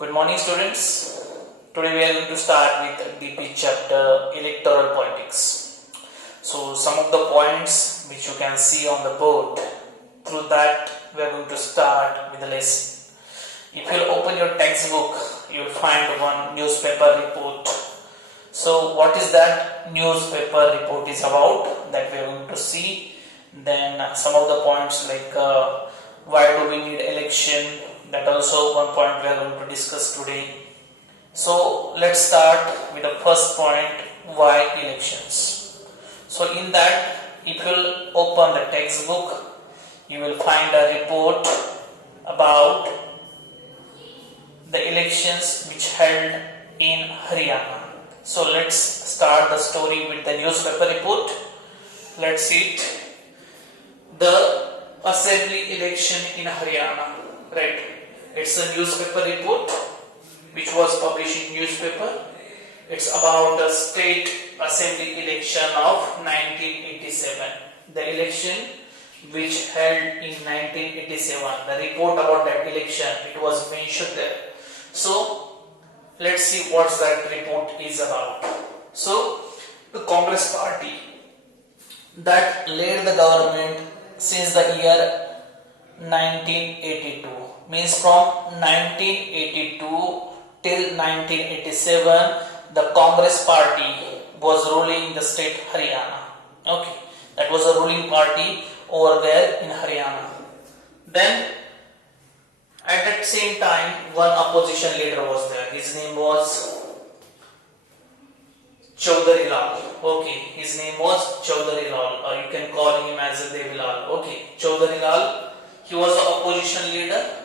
Good morning, students. Today we are going to start with DP chapter Electoral Politics. So some of the points which you can see on the board, through that we are going to start with the lesson. If you open your textbook, you will find one newspaper report. So what is that newspaper report is about, that we are going to see. Then some of the points like why do we need election, that also one point we are going to discuss today. So let's start with the first point, why elections. So in that, if you will open the textbook, you will find a report about the elections which held in Haryana. So let's start the story with the newspaper report. Let's see it. The assembly election in Haryana, right? It's a newspaper report which was published in newspaper. It's about the state assembly election of 1987. The election which held in 1987. The report about that election, it was mentioned there. So let's see what that report is about. So the Congress party that led the government since the year 1982, means from 1982 till 1987 the Congress party was ruling the state Haryana. Okay, that was a ruling party over there in Haryana. Then at that same time one opposition leader was there. His name was Chaudhary Lal. Okay, his name was Chaudhary Lal, or you can call him as Devilal. Okay, Chaudhary Lal, he was the opposition leader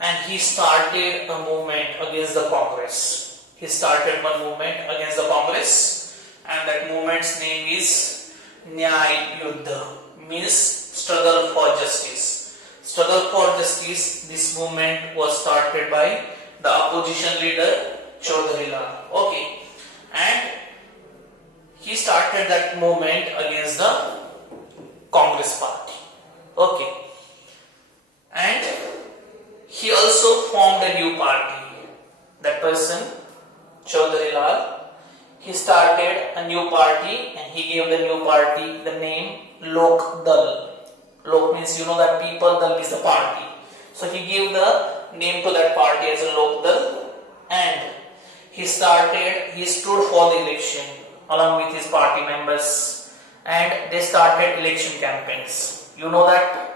and he started a movement against the Congress. He started one movement against the Congress, and that movement's name is Nyay Yuddha, means struggle for justice. Struggle for justice, this movement was started by the opposition leader Chaudhary Lal. Okay, and he started that movement against the Congress party. Okay, and he also formed a new party. That person, Chaudhary Lal, he started a new party and he gave the new party the name Lok Dal. Lok means, you know, that people, Dal is the party. So he gave the name to that party as a Lok Dal, and he stood for the election along with his party members, and they started election campaigns. You know that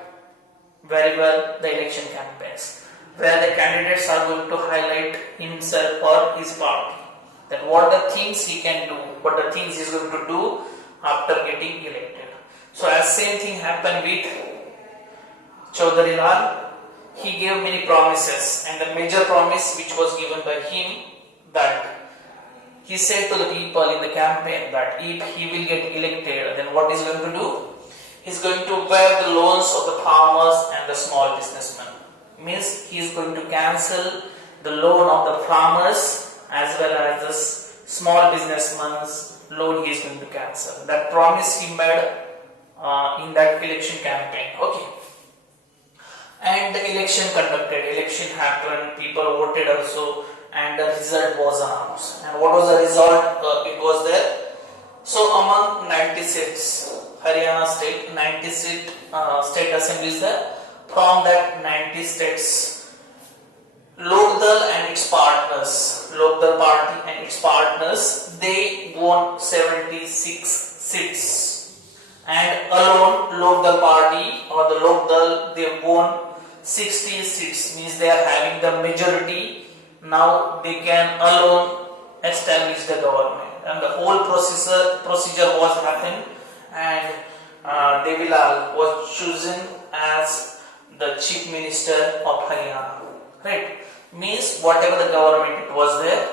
very well, the election campaigns, where the candidates are going to highlight himself or his party, that what the things he can do, what the things he is going to do after getting elected. So as same thing happened with Chaudhary Lal, he gave many promises, and the major promise which was given by him, that he said to the people in the campaign that if he will get elected, then what he is going to do? He is going to waive the loans of the farmers and the small businessmen. Means he is going to cancel the loan of the farmers as well as the small businessmen's loan he is going to cancel. That promise he made in that election campaign. Okay. And the election happened, people voted also, and the result was announced. And what was the result? It was there. So among 96 Haryana state, 96 state assemblies there. From that 90 states, Lokdal and its partners, Lokdal party and its partners, they won 76 seats. And alone Lokdal party or the Lokdal, they won 60 seats, means they are having the majority. Now they can alone establish the government, and the whole procedure was happened, and Devilal was chosen as the chief minister of Haryana. Right? Means whatever the government it was there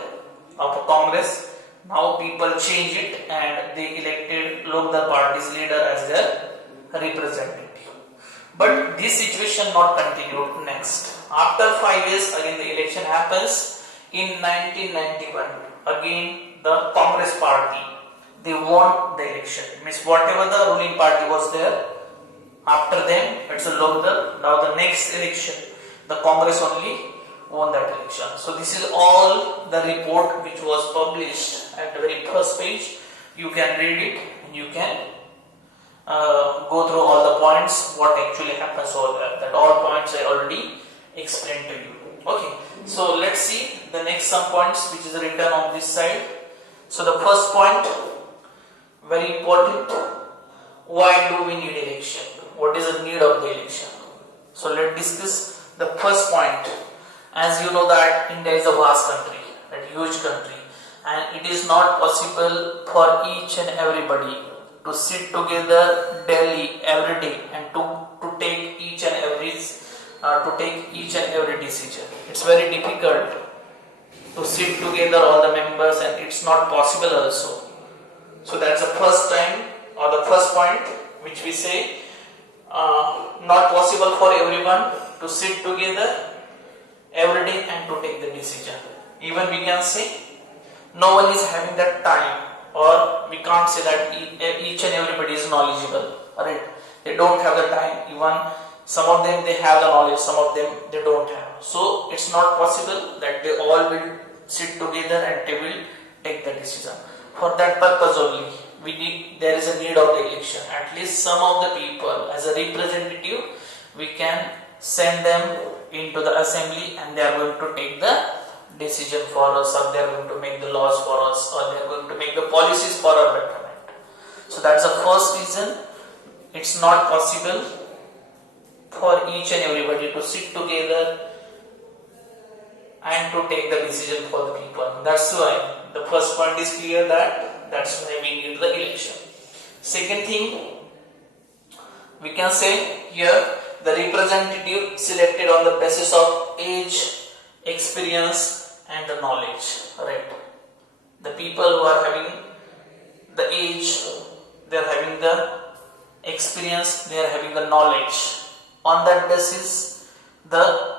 of Congress, now people change it and they elected Lokdal party's leader as their representative. But this situation not continued next. After 5 years, again the election happens. In 1991, again the Congress party, they won the election. Means whatever the ruling party was there, after them it's a Lokdal. Now the next election, the Congress only won that election. So this is all the report which was published at the very first page. You can read it and you can go through all the points what actually happens over there. That all points I already explained to you. Okay, so let's see the next some points which is written on this side. So the first point, very important, why do we need election? What is the need of the election? So let's discuss the first point. As you know that India is a vast country, a huge country, and it is not possible for each and everybody to sit together daily, every day, and to take each and every decision. It's very difficult to sit together all the members, and it's not possible also. So that's the first time or the first point which we say not possible for everyone to sit together every day and to take the decision. Even we can say no one is having that time, or we can't say that each and everybody is knowledgeable, right? They don't have the time. Even some of them they have the knowledge, some of them they don't have. So it's not possible that they all will sit together and they will take the decision. For that purpose only, there is a need of the election. At least some of the people as a representative, we can send them into the assembly and they are going to take the decision for us, or they are going to make the laws for us, or they are going to make the policies for our betterment. So that's the first reason. It's not possible for each and everybody to sit together and to take the decision for the people. That's why the first point is clear, that's why we need the election. Second thing, we can say here the representative selected on the basis of age, experience and the knowledge, right? The people who are having the age, they are having the experience, they are having the knowledge. On that basis, the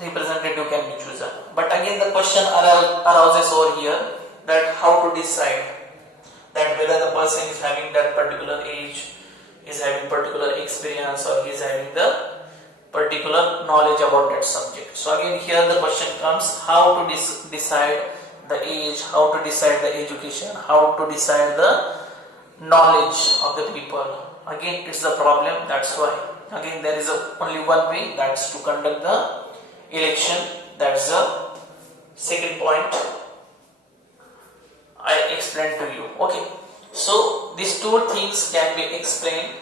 representative can be chosen. But again the question arises over here, that how to decide that whether the person is having that particular age, is having particular experience, or is having the particular knowledge about that subject. So again here the question comes, how to decide the age, how to decide the education, how to decide the knowledge of the people. Again it's a problem. That's why again there is only one way, that's to conduct the election. That's the second point I explained to you. Okay, so these two things can be explained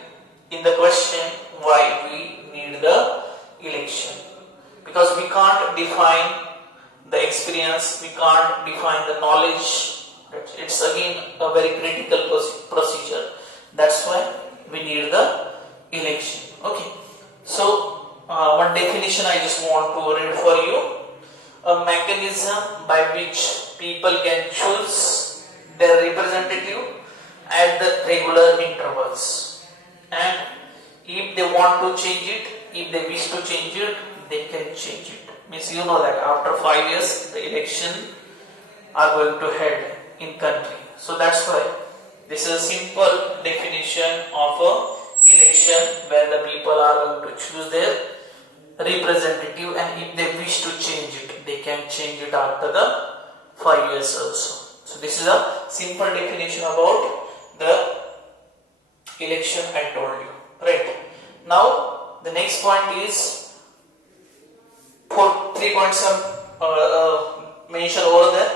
in the question why we need the election. Because we can't define the experience, we can't define the knowledge. It's again a very critical procedure. That's why we need the election. Okay, so one definition I just want to read for you. A mechanism by which people can choose their representative at the regular intervals, and if they want to change it, if they wish to change it, they can change it. Means you know that after 5 years the election are going to head in country. So that's why this is a simple definition of a election, where the people are going to choose their representative, and if they wish to change it, they can change it after the 5 years also. So this is a simple definition about the election I told you, right? Now the next point is, for 3 points mentioned over there,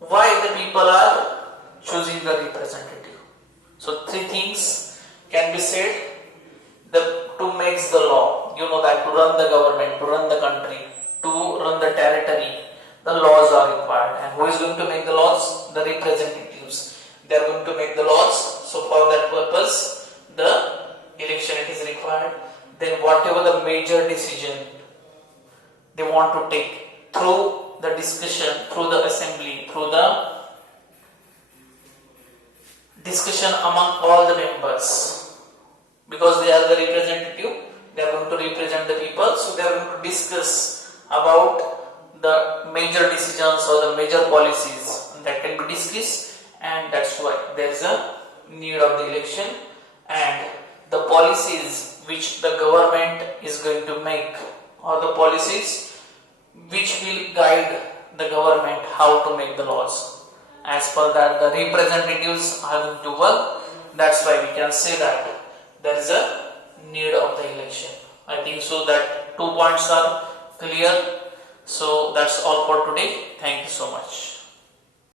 why the people are choosing the representative. So 3 things can be said. To make the law, you know that to run the government, to run the country, to run the territory, the laws are required. And who is going to make the laws? The representatives. They are going to make the laws. So for that purpose, the election is required. Then whatever the major decision they want to take, through the discussion, through the assembly, through the discussion among all the members, because they are the representative, they are going to represent the people, so they are going to discuss about the major decisions or the major policies that can be discussed, and that's why there is a need of the election. And the policies which the government is going to make, or the policies which will guide the government how to make the laws. As per that, the representatives are going to work. That's why we can say that there is a need of the election. I think so that 2 points are clear. So that's all for today. Thank you so much.